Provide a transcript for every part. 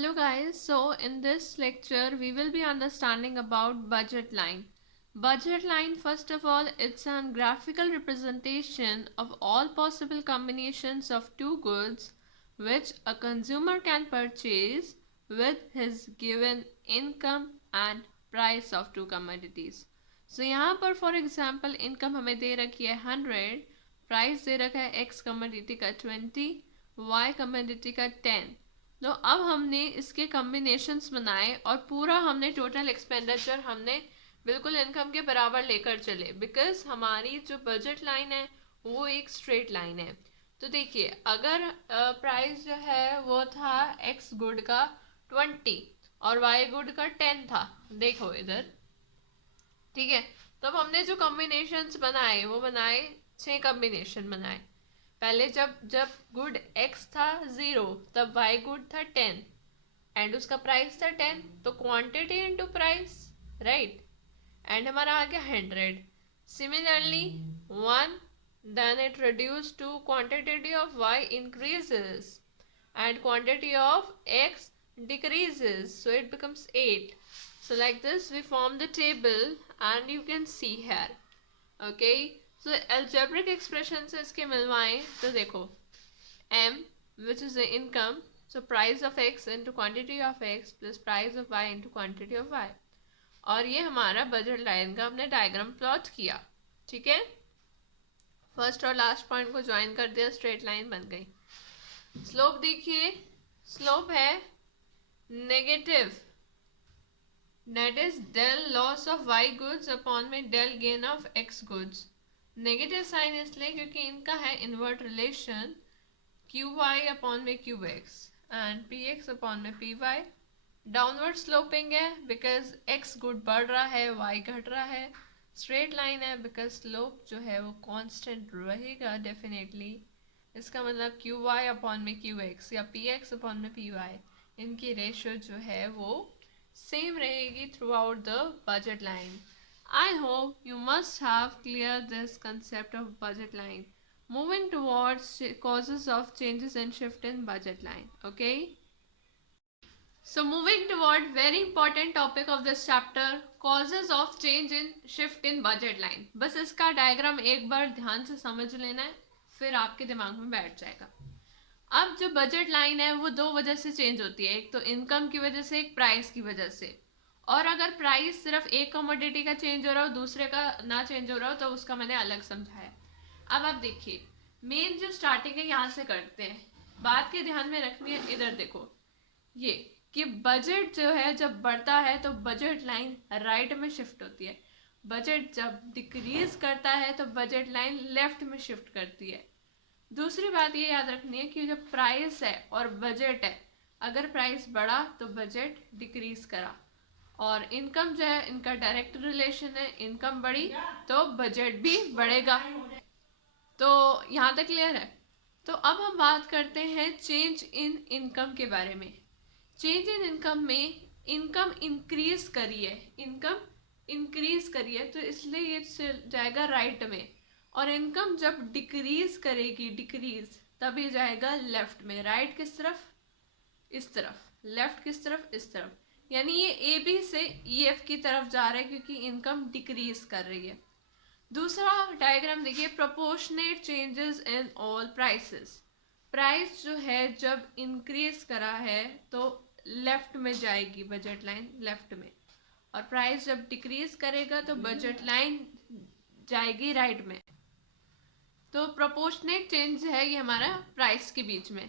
Hello guys, so in this lecture we will be understanding about budget line. Budget line, first of all, it's a graphical representation of all possible combinations of two goods which a consumer can purchase with his given income and price of two commodities. So यहाँ पर for example income हमें दे रखी है 100, price दे रखा है x commodity का 20, y commodity का 10. तो अब हमने इसके कम्बिनेशंस बनाए और पूरा हमने टोटल एक्सपेंडिचर हमने बिल्कुल इनकम के बराबर लेकर चले, बिकॉज हमारी जो बजट लाइन है वो एक स्ट्रेट लाइन है. तो देखिए, अगर प्राइस जो है वो था एक्स गुड का 20 और वाई गुड का 10 था, देखो इधर, ठीक है. तो अब हमने जो कॉम्बिनेशंस बनाए वो बनाए 6 कॉम्बिनेशन बनाए. पहले जब जब गुड x था 0 तब y गुड था 10 एंड उसका प्राइस था 10, तो quantity into price, right. And हमारा आ गया 100. Similarly 1, then it reduce to quantity of y increases and quantity of x decreases, so it becomes 8. So like this we form the table and you can see here. Okay, so algebraic expression से इसके मिलवाएं तो देखो m which is the income, so price of x into quantity of x plus price of y into quantity of y, और ये हमारा budget line का हमने diagram plot किया. ठीक है, फर्स्ट और लास्ट पॉइंट को ज्वाइन कर दिया, स्ट्रेट लाइन बन गई. स्लोप देखिए, स्लोप है negative, that is del loss of y goods upon में del gain of x goods. Negative sign इसलिए क्योंकि इनका है invert relation Q Y upon में Q X and P X upon में पी वाई. डाउनवर्ड स्लोपिंग है because X good बढ़ रहा है, वाई घट रहा है. स्ट्रेट लाइन है बिकॉज स्लोप जो है वो कांस्टेंट रहेगा डेफिनेटली. इसका मतलब क्यू वाई अपॉन में क्यू एक्स या पी एक्स अपॉन में पी वाई, इनकी रेशियो जो है वो सेम रहेगी through out the budget line. I hope you must have cleared this concept of budget line. Moving towards causes of changes and shift in budget line. Okay. So moving toward very important topic of this chapter, causes of change in shift in budget line. बस इसका diagram एक बार ध्यान से समझ लेना है, फिर आपके दिमाग में बैठ जाएगा. अब जो बजट लाइन है वो दो वजह से चेंज होती है, एक तो इनकम की वजह से, एक प्राइस की वजह से. और अगर प्राइस सिर्फ एक कमोडिटी का चेंज हो रहा हो, दूसरे का ना चेंज हो रहा हो, तो उसका मैंने अलग समझाया. अब आप देखिए, मेन जो स्टार्टिंग है यहाँ से करते हैं. बात के ध्यान में रखनी है, इधर देखो ये कि बजट जो है जब बढ़ता है तो बजट लाइन राइट में शिफ्ट होती है. बजट जब डिक्रीज करता है तो बजट लाइन लेफ्ट में शिफ्ट करती है. दूसरी बात ये याद रखनी है कि जब प्राइस है और बजट है, अगर प्राइस बढ़ा तो बजट डिक्रीज करा, और इनकम जो है इनका डायरेक्ट रिलेशन है, इनकम बढ़ी तो बजट भी बढ़ेगा. तो यहाँ तक क्लियर है. तो अब हम बात करते हैं चेंज इन इनकम के बारे में. चेंज इन इनकम में इनकम इंक्रीज करी है, इनकम इंक्रीज करी है, तो इसलिए ये चल जाएगा राइट में. और इनकम जब डिक्रीज करेगी, डिक्रीज, तभी जाएगा लेफ्ट में. राइट किस तरफ? इस तरफ. लेफ्ट किस तरफ? इस तरफ. यानी ये ए बी से ई एफ की तरफ जा रहा है क्योंकि इनकम डिक्रीज कर रही है. दूसरा डायग्राम देखिए, proportionate changes in all prices. Price जो है जब इंक्रीज करा है तो लेफ्ट में जाएगी बजट लाइन, लेफ्ट में, और प्राइस जब डिक्रीज करेगा तो बजट लाइन जाएगी राइट में. तो प्रोपोर्शनेट चेंज है ये हमारा प्राइस के बीच में.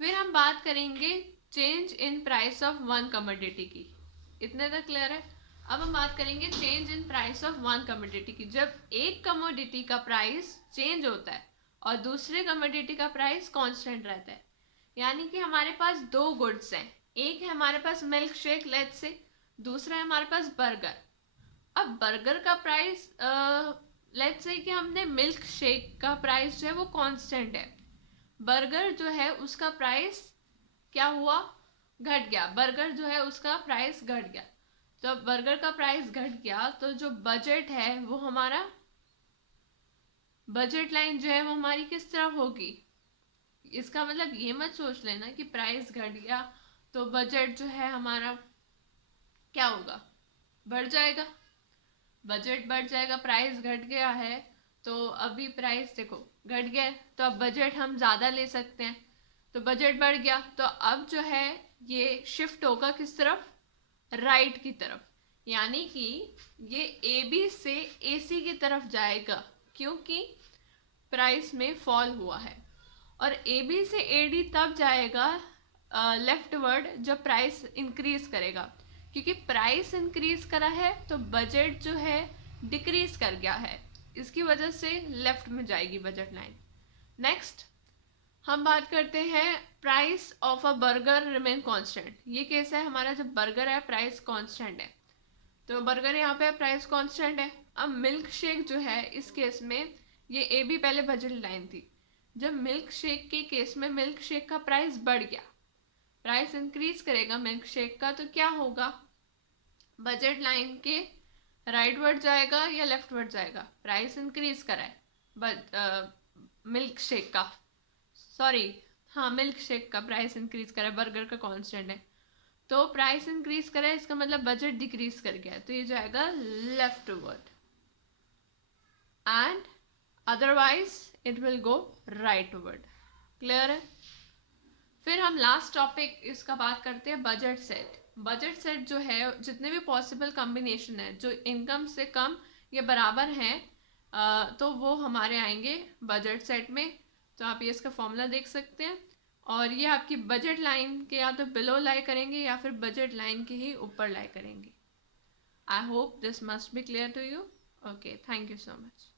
फिर हम बात करेंगे change in price of one commodity की. इतने तक क्लियर है. अब हम बात करेंगे change in price of one commodity की. जब एक कमोडिटी का प्राइस चेंज होता है और दूसरे कमोडिटी का प्राइस कांस्टेंट रहता है. यानी कि हमारे पास दो गुड्स हैं, एक है हमारे पास मिल्क शेक लेट्स से, दूसरा है हमारे पास बर्गर. अब बर्गर का प्राइस लेट्स से कि हमने मिल्क शेक का प्राइस जो है वो कांस्टेंट है, बर्गर जो है उसका प्राइस क्या हुआ? घट गया. बर्गर जो है उसका प्राइस घट गया. तो अब बर्गर का प्राइस घट गया तो जो बजट है वो हमारा, बजट लाइन जो है वो हमारी किस तरफ होगी? इसका मतलब ये मत सोच लेना कि प्राइस घट गया तो बजट जो है हमारा क्या होगा, बढ़ जाएगा। बजट बढ़ जाएगा, प्राइस घट गया है तो अभी प्राइस देखो घट गया है, तो अब बजट हम ज़्यादा ले सकते हैं। तो बजट बढ़ गया तो अब जो है ये शिफ्ट होगा किस तरफ, राइट की तरफ, यानी कि ये ए बी से ए सी की तरफ जाएगा क्योंकि प्राइस में फॉल हुआ है। और ए बी से ए डी तब जाएगा लेफ्टवर्ड जब प्राइस इंक्रीज करेगा, क्योंकि प्राइस इंक्रीज करा है तो बजट जो है डिक्रीज कर गया है, इसकी वजह से लेफ्ट में जाएगी बजट लाइन। नेक्स्ट हम बात करते हैं price of a burger remain constant. ये केस है हमारा जब बर्गर है प्राइस कांस्टेंट है, तो बर्गर यहाँ पे प्राइस कांस्टेंट है। अब मिल्क शेक जो है इस केस में ये ए बी पहले बजट लाइन थी, जब मिल्क शेक के केस में मिल्क शेक का प्राइस बढ़ गया, प्राइस इंक्रीज करेगा मिल्क शेक का, तो क्या होगा, बजट लाइन के राइट वर्ड जाएगा या लेफ्ट वर्ड जाएगा, प्राइस इंक्रीज करा है मिल्क शेक का, सॉरी हाँ मिल्क शेक का प्राइस इंक्रीज करा है, बर्गर का कांस्टेंट है, तो प्राइस इंक्रीज करा है इसका मतलब बजट डिक्रीज कर गया है, तो ये जाएगा left word and otherwise it will go right word. Clear है। फिर हम लास्ट टॉपिक इसका बात करते हैं बजट सेट। बजट सेट जो है जितने भी पॉसिबल कॉम्बिनेशन है जो इनकम से कम या बराबर हैं तो वो हमारे आएंगे बजट सेट में। तो आप ये इसका फॉर्मूला देख सकते हैं और ये आपकी बजट लाइन के या तो बिलो लाई करेंगे या फिर बजट लाइन के ही ऊपर लाई करेंगे। I hope this must be clear to you. Okay, thank you so much.